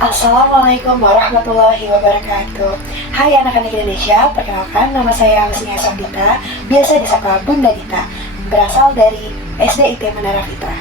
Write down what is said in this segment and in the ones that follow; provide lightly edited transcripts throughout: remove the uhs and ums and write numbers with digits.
Assalamualaikum warahmatullahi wabarakatuh. Hai anak-anak Indonesia, perkenalkan nama saya Ausnia Sabdita, biasa disapa Bunda Dita, berasal dari SD IT Menara Fitra.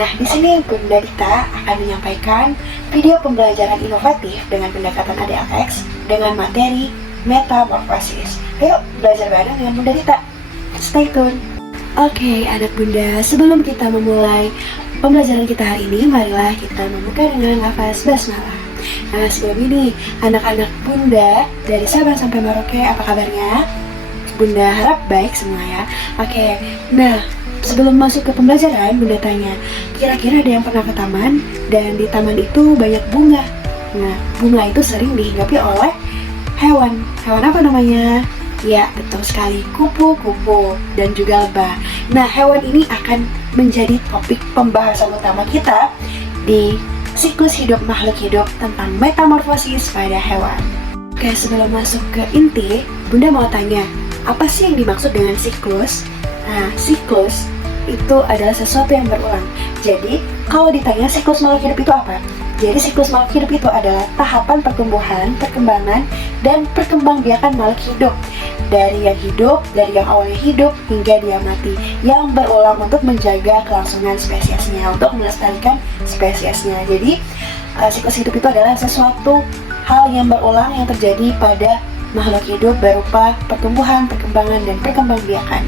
Nah, di sini Bunda Dita akan menyampaikan video pembelajaran inovatif dengan pendekatan ADX dengan materi metamorfosis. Ayo belajar bareng dengan Bunda Dita. Stay tune. Oke, anak Bunda, sebelum kita memulai pembelajaran kita hari ini, marilah kita membuka dengan lafaz basmalah. Nah, sebelum ini, anak-anak Bunda dari Sabang sampai Merauke, apa kabarnya? Bunda harap baik semua ya. Oke, nah sebelum masuk ke pembelajaran, Bunda tanya, kira-kira ada yang pernah ke taman? Dan di taman itu banyak bunga. Nah, bunga itu sering dihinggapi oleh hewan. Hewan apa namanya? Ya, betul sekali, kupu-kupu dan juga lebah. Nah, hewan ini akan menjadi topik pembahasan utama kita di siklus hidup makhluk hidup tentang metamorfosis pada hewan. Oke, sebelum masuk ke inti, Bunda mau tanya, apa sih yang dimaksud dengan siklus? Nah, siklus itu adalah sesuatu yang berulang. Jadi, kalau ditanya siklus makhluk hidup itu apa? Jadi siklus makhluk hidup itu adalah tahapan pertumbuhan, perkembangan, dan perkembangbiakan makhluk hidup. Dari yang awalnya hidup hingga dia mati, yang berulang untuk menjaga kelangsungan spesiesnya, untuk melestarikan spesiesnya. Jadi siklus hidup itu adalah sesuatu hal yang berulang yang terjadi pada makhluk hidup berupa pertumbuhan, perkembangan, dan perkembangbiakan.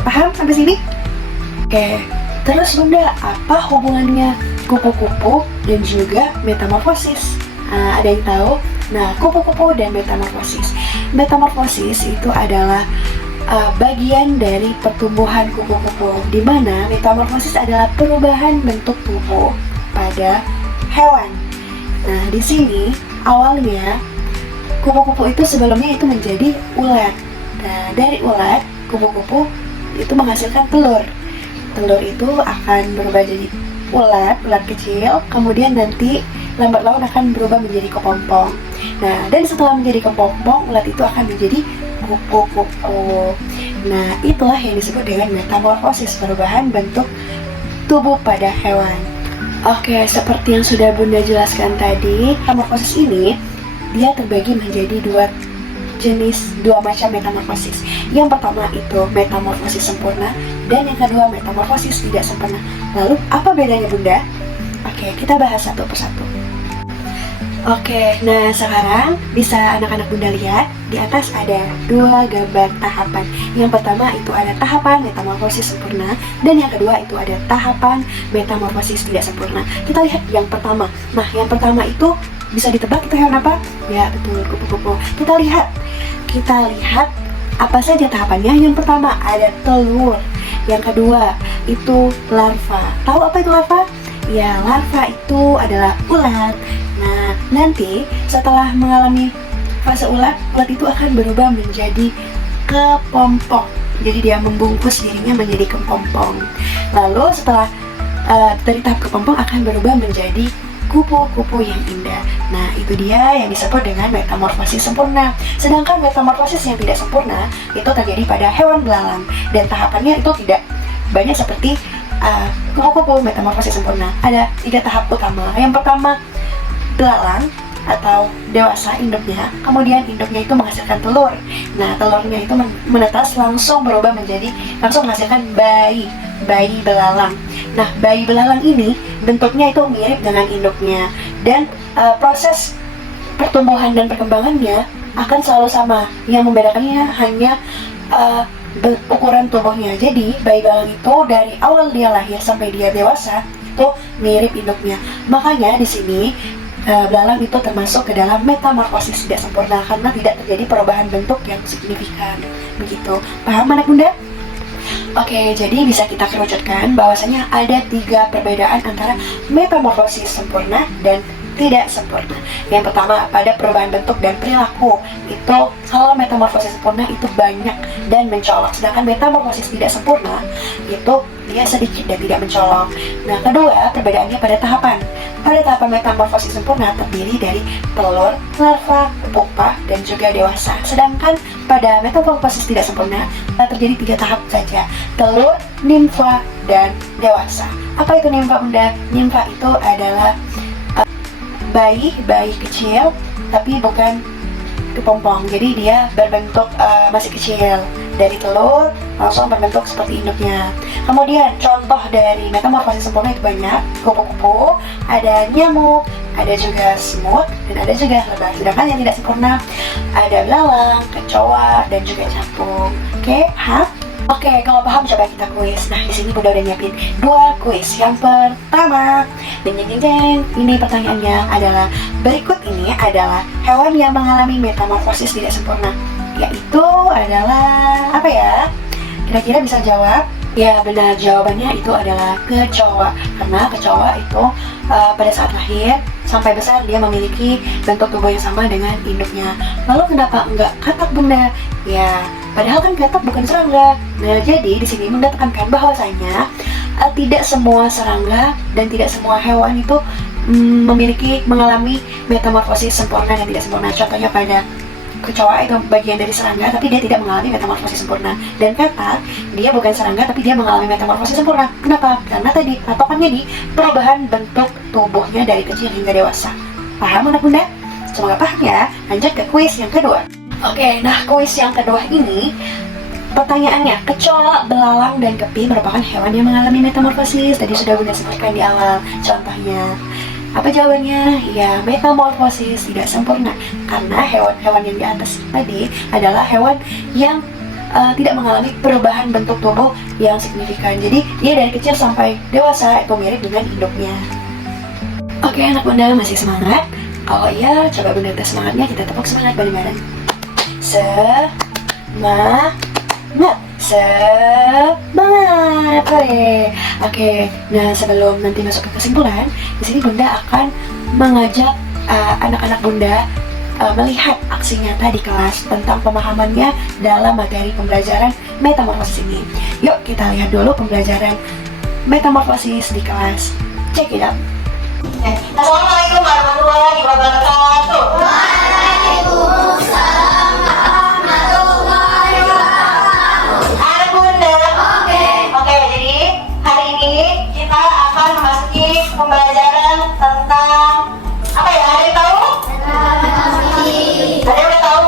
Paham sampai sini? Oke, terus Bunda, apa hubungannya kupu-kupu dan juga metamorfosis? Ada yang tahu? Nah, kupu-kupu dan metamorfosis. Metamorfosis itu adalah bagian dari pertumbuhan kupu-kupu, di mana metamorfosis adalah perubahan bentuk tubuh pada hewan. Nah, di sini awalnya kupu-kupu itu sebelumnya itu menjadi ulat. Nah, dari ulat, kupu-kupu itu menghasilkan telur. Telur itu akan berubah jadi ulat kecil, kemudian nanti lambat laun akan berubah menjadi kepompong. Nah, dan setelah menjadi kepompong, ulat itu akan menjadi kupu-kupu. Nah, itulah yang disebut dengan metamorfosis, perubahan bentuk tubuh pada hewan. Oke, seperti yang sudah Bunda jelaskan tadi, metamorfosis ini dia terbagi menjadi dua macam metamorfosis. Yang pertama itu metamorfosis sempurna, dan yang kedua metamorfosis tidak sempurna. Lalu apa bedanya Bunda? Oke, kita bahas satu persatu. Oke, nah sekarang bisa anak-anak Bunda lihat di atas ada dua gambar tahapan. Yang pertama itu ada tahapan metamorfosis sempurna, dan yang kedua itu ada tahapan metamorfosis tidak sempurna. Kita lihat yang pertama. Nah, yang pertama itu bisa ditebak itu hewan apa? Ya, betul, kupu-kupu. Kita lihat apa saja tahapannya. Yang pertama ada telur. Yang kedua itu larva. Tahu apa itu larva? Ya, larva itu adalah ulat. Nah, nanti setelah mengalami fase ulat itu akan berubah menjadi kepompong. Jadi dia membungkus dirinya menjadi kepompong. Lalu setelah dari tahap kepompong akan berubah menjadi kupu-kupu yang indah. Nah, itu dia yang disebut dengan metamorfosis sempurna. Sedangkan metamorfosis yang tidak sempurna itu terjadi pada hewan belalang, dan tahapannya itu tidak banyak seperti kupu-kupu metamorfosis sempurna. Ada 3 tahap utama. Yang pertama, belalang atau dewasa induknya, kemudian induknya itu menghasilkan telur. Nah, telurnya itu menetas langsung menghasilkan bayi belalang. Nah, bayi belalang ini bentuknya itu mirip dengan induknya, dan proses pertumbuhan dan perkembangannya akan selalu sama. Yang membedakannya hanya ukuran tubuhnya. Jadi bayi belalang itu dari awal dia lahir sampai dia dewasa itu mirip induknya. Makanya di sini belalang itu termasuk ke dalam metamorfosis tidak sempurna karena tidak terjadi perubahan bentuk yang signifikan. Begitu. Paham anak Bunda? Oke, jadi bisa kita kerucutkan bahwasanya ada 3 perbedaan antara metamorfosis sempurna dan tidak sempurna. Yang pertama, pada perubahan bentuk dan perilaku. Itu kalau metamorfosis sempurna itu banyak dan mencolok, sedangkan metamorfosis tidak sempurna itu dia sedikit dan tidak mencolok. Nah, kedua, perbedaannya pada tahapan. Pada tahapan metamorfosis sempurna terdiri dari telur, larva, pupa, dan juga dewasa. Sedangkan pada metamorfosis tidak sempurna terjadi 3 tahap saja: telur, nimfa, dan dewasa. Apa itu nimfa Bunda? Nimfa itu adalah bayi kecil, tapi bukan kepompong. Jadi dia berbentuk masih kecil, dari telur langsung berbentuk seperti induknya. Kemudian contoh dari metamorfosis sempurna itu banyak, kupu-kupu, ada nyamuk, ada juga semut, dan ada juga lebah. Sedangkan yang tidak sempurna ada belalang, kecoa, dan juga capung. Oke, Oke, kalau paham coba kita kuis. Nah, di sini Bunda udah nyiapin 2 kuis. Yang pertama, ini pertanyaannya adalah berikut ini adalah hewan yang mengalami metamorfosis tidak sempurna. Yaitu adalah apa ya? Kira-kira bisa jawab? Ya benar, jawabannya itu adalah kecoa. Karena kecoa itu pada saat lahir sampai besar dia memiliki bentuk tubuh yang sama dengan induknya. Lalu kenapa enggak katak Bunda? Ya, padahal kan katak bukan serangga. Nah, jadi di sini Bunda tekankan bahwasanya tidak semua serangga dan tidak semua hewan itu mengalami metamorfosis sempurna dan tidak sempurna. Contohnya pada kecoa itu bagian dari serangga, tapi dia tidak mengalami metamorfosis sempurna. Dan katak, dia bukan serangga, tapi dia mengalami metamorfosis sempurna. Kenapa? Karena tadi patokannya di perubahan bentuk tubuhnya dari kecil hingga dewasa. Paham anak Bunda? Semoga paham ya. Lanjut ke kuis yang kedua. Oke, nah kuis yang kedua ini pertanyaannya, kecoa, belalang, dan kepi merupakan hewan yang mengalami metamorfosis. Tadi sudah Bunda sebutkan di awal contohnya. Apa jawabannya? Ya, metamorfosis tidak sempurna. Karena hewan-hewan yang di atas tadi adalah hewan yang tidak mengalami perubahan bentuk tubuh yang signifikan. Jadi, dia dari kecil sampai dewasa itu mirip dengan induknya. Oke, anak Bunda masih semangat? Kalau iya, coba Bunda tes semangatnya, kita tepuk semangat bareng-bareng. Semangat. Oke, nah sebelum nanti masuk ke kesimpulan, di sini Bunda akan mengajak anak-anak Bunda melihat aksi nyata di kelas tentang pemahamannya dalam materi pembelajaran metamorfosis ini. Yuk kita lihat dulu pembelajaran metamorfosis di kelas. Check it out. Assalamualaikum warahmatullahi wabarakatuh. Waalaikumsalam warahmatullahi wabarakatuh. Anak Bunda. Oke, jadi hari ini kita akan memasuki pembelajaran tentang apa ya? Ada yang tahu? Ada yang udah tahu?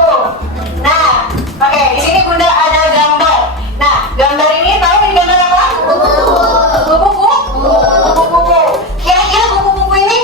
Nah, oke, di sini Bunda ada gambar. Nah, gambar ini tahu ini gambar apa? Buku-buku. Kira-kira buku-buku ini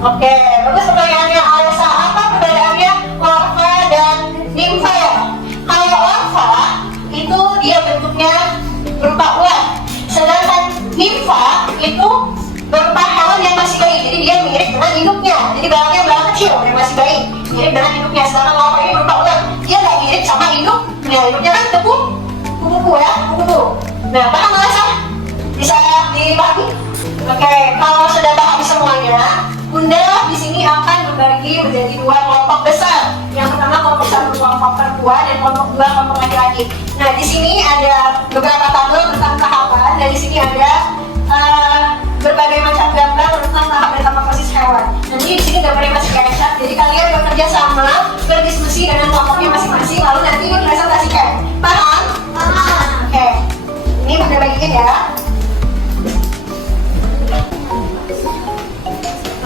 Oke, bagus pertanyaannya Alsa. Apa perbedaannya larva dan nimfa ya? Kalau larva itu dia bentuknya berupa ulat, sedangkan nimfa itu berupa hewan yang masih bayi. Jadi dia mirip dengan induknya. Jadi belakangnya belang kecil yang masih bayi, mirip dengan induknya. Sedangkan larva ini berupa ulat, dia nggak mirip sama induknya. Induknya kan kupu-kupu ya, kupu-kupu. Nah, paham Alsa? Bisa dipahami? Oke, kalau sudah paham semuanya, Bunda di sini akan membagi menjadi dua kelompok besar. Yang pertama kelompok satu kelompok perempuan dan kelompok dua kelompok laki-laki. Nah di sini ada beberapa tabel tentang tahapan dan di sini ada berbagai macam gambar tentang tahap metamorfosis hewan. Nanti di sini gambarnya masih screenshot. Jadi kalian bekerja sama, berdiskusi dengan kelompoknya masing-masing, lalu nanti dipresentasikan. Paham? Paham. Oke, ini Bunda bagiin ya.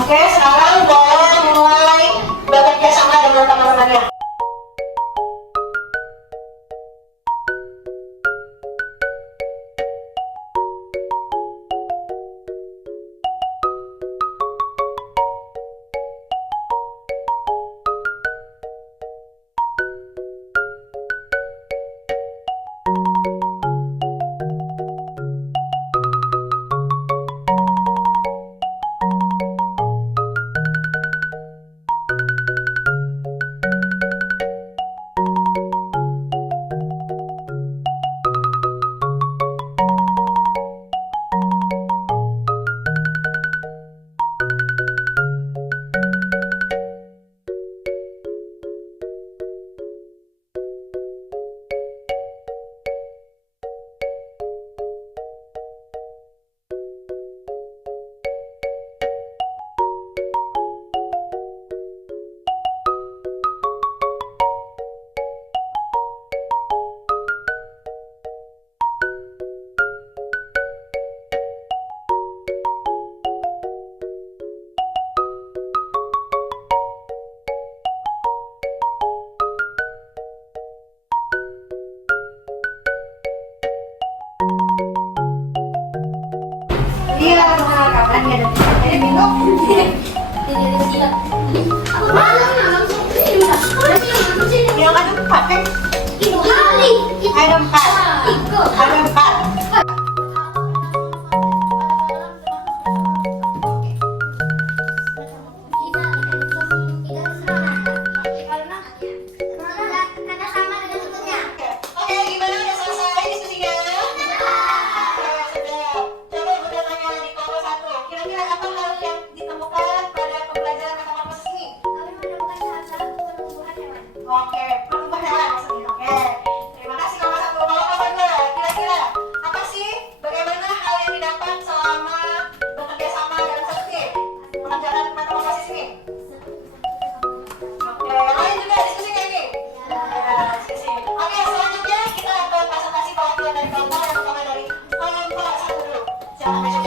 Oke, sekarang boleh mulai bekerja sama dengan teman-temannya. Iya, kapan ya? Jadi minum. Yang ada 4 kan? Ada 4. Ada 4. Oke, gimana? Udah selesai diskusinya? Kira-kira apa hal yang ditemukan pada pembelajaran metamorfosis ini? Oke, pertumbuhan hewan maksudnya. Oke, terima kasih nomor 1. Kalau Kak Bangga, kira-kira apa sih? Bagaimana hal yang didapat selama bekerja sama dalam satu tim pembelajaran metamorfosis ini? Oke, yang lain juga diskusi kayak gini? Ya, diskusi. Oke, selanjutnya kita akan presentasi perwakilan dari kelompok yang pertama dari kelompok 1 dulu. Silakan Besok.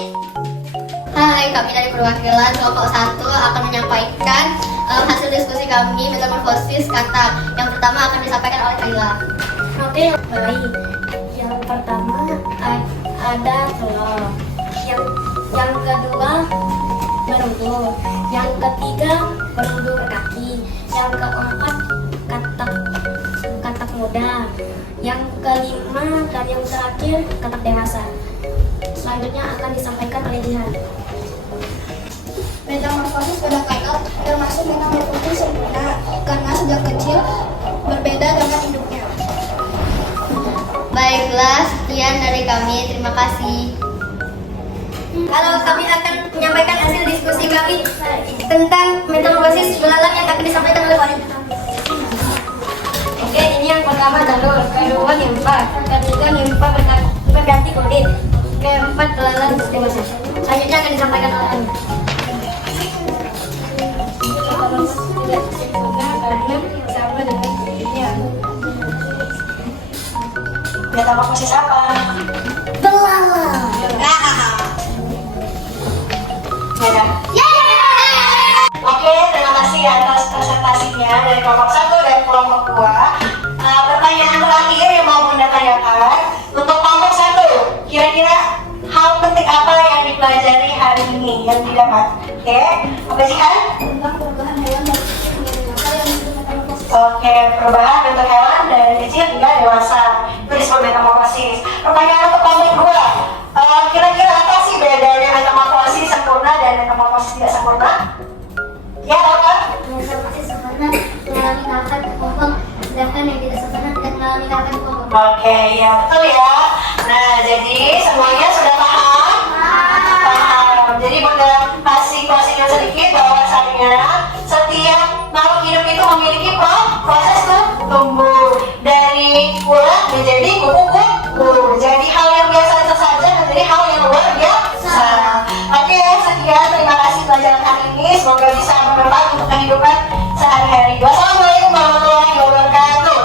Hai, kami dari perwakilan kelompok 1 akan menyampaikan hasil diskusi kami metamorfosis kata. Yang pertama akan disampaikan oleh Kaila. Oke, baik. Yang pertama ada telur. Yang kedua berundur. Yang ketiga berundur berkaki. Yang keempat katak muda. Yang kelima dan yang terakhir katak dewasa. Selanjutnya akan disampaikan oleh Jihan. Metamorfosis pada katak termasuk metamorfosis sempurna karena sejak kecil berbeda dengan induknya. Baiklah, sekian dari kami. Terima kasih. Halo, kami akan menyampaikan hasil diskusi kami tentang metamorfosis belalang yang akan disampaikan oleh Farid. Oke, ini yang pertama jalur, kedua nimfa, ketiga nimfa berganti kulit, keempat belalang dewasa. Selanjutnya akan disampaikan oleh Ani. Sama dengan kuliah. Metamorfosis apa? Belalang. Ya. Oke, terima kasih atas presentasinya dari kelompok 1 dan kelompok 2. Pertanyaan terakhir yang mau Bunda tanyakan untuk kelompok 1, kira-kira hal penting apa yang dipelajari hari ini yang didapat? Oke, apa sih Han? Tentang perubahan hewan dari kecil hingga dewasa yang disebut metamorfosis. Oke, perubahan bentuk hewan dari kecil hingga dewasa itu disebut metamorfosis. Pertanyaan untuk kamu kedua, kira-kira apa sih bedanya metamorfosis sempurna dan metamorfosis tidak sempurna? Ya, apa? Metamorfosis sempurna mengalami tahapan berkembang, sedangkan yang tidak sempurna tidak mengalami tahapan berkembang. Oke, ya betul ya. Nah, jadi semuanya sudah paham? Paham. Jadi Bunda kasih closing sedikit bahwasanya setiap makhluk hidup itu memiliki proses tumbuh dari ulat menjadi kupu-kupu. Jadi hal yang biasa saja menjadi hal yang luar biasa. Oke, sekian. Terima kasih pelajaran hari ini. Semoga bisa bermanfaat untuk kehidupan sehari-hari. Wassalamualaikum warahmatullahi wabarakatuh.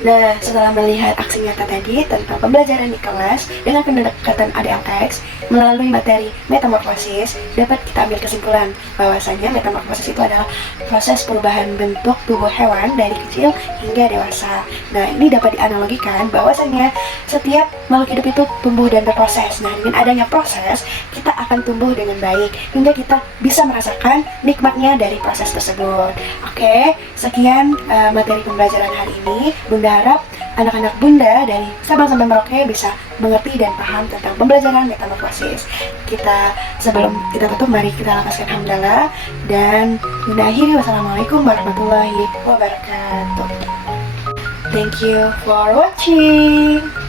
Nah, setelah melihat aksi nyata tadi tentang pembelajaran di kelas dengan pendekatan ADLTEX melalui materi metamorfosis, dapat kita ambil kesimpulan bahwasanya metamorfosis itu adalah proses perubahan bentuk tubuh hewan dari kecil hingga dewasa. Nah, ini dapat dianalogikan bahwasanya setiap makhluk hidup itu tumbuh dan berproses. Nah, dengan adanya proses, kita akan tumbuh dengan baik hingga kita bisa merasakan nikmatnya dari proses tersebut. Oke, sekian materi pembelajaran hari ini. Bunda harap anak-anak Bunda dari Sabang sampai Merauke bisa mengerti dan paham tentang pembelajaran metamorfosis. Sebelum kita tutup, mari kita lapaskan hamdalah dan Bunda akhiri. Wassalamualaikum warahmatullahi wabarakatuh. Thank you for watching.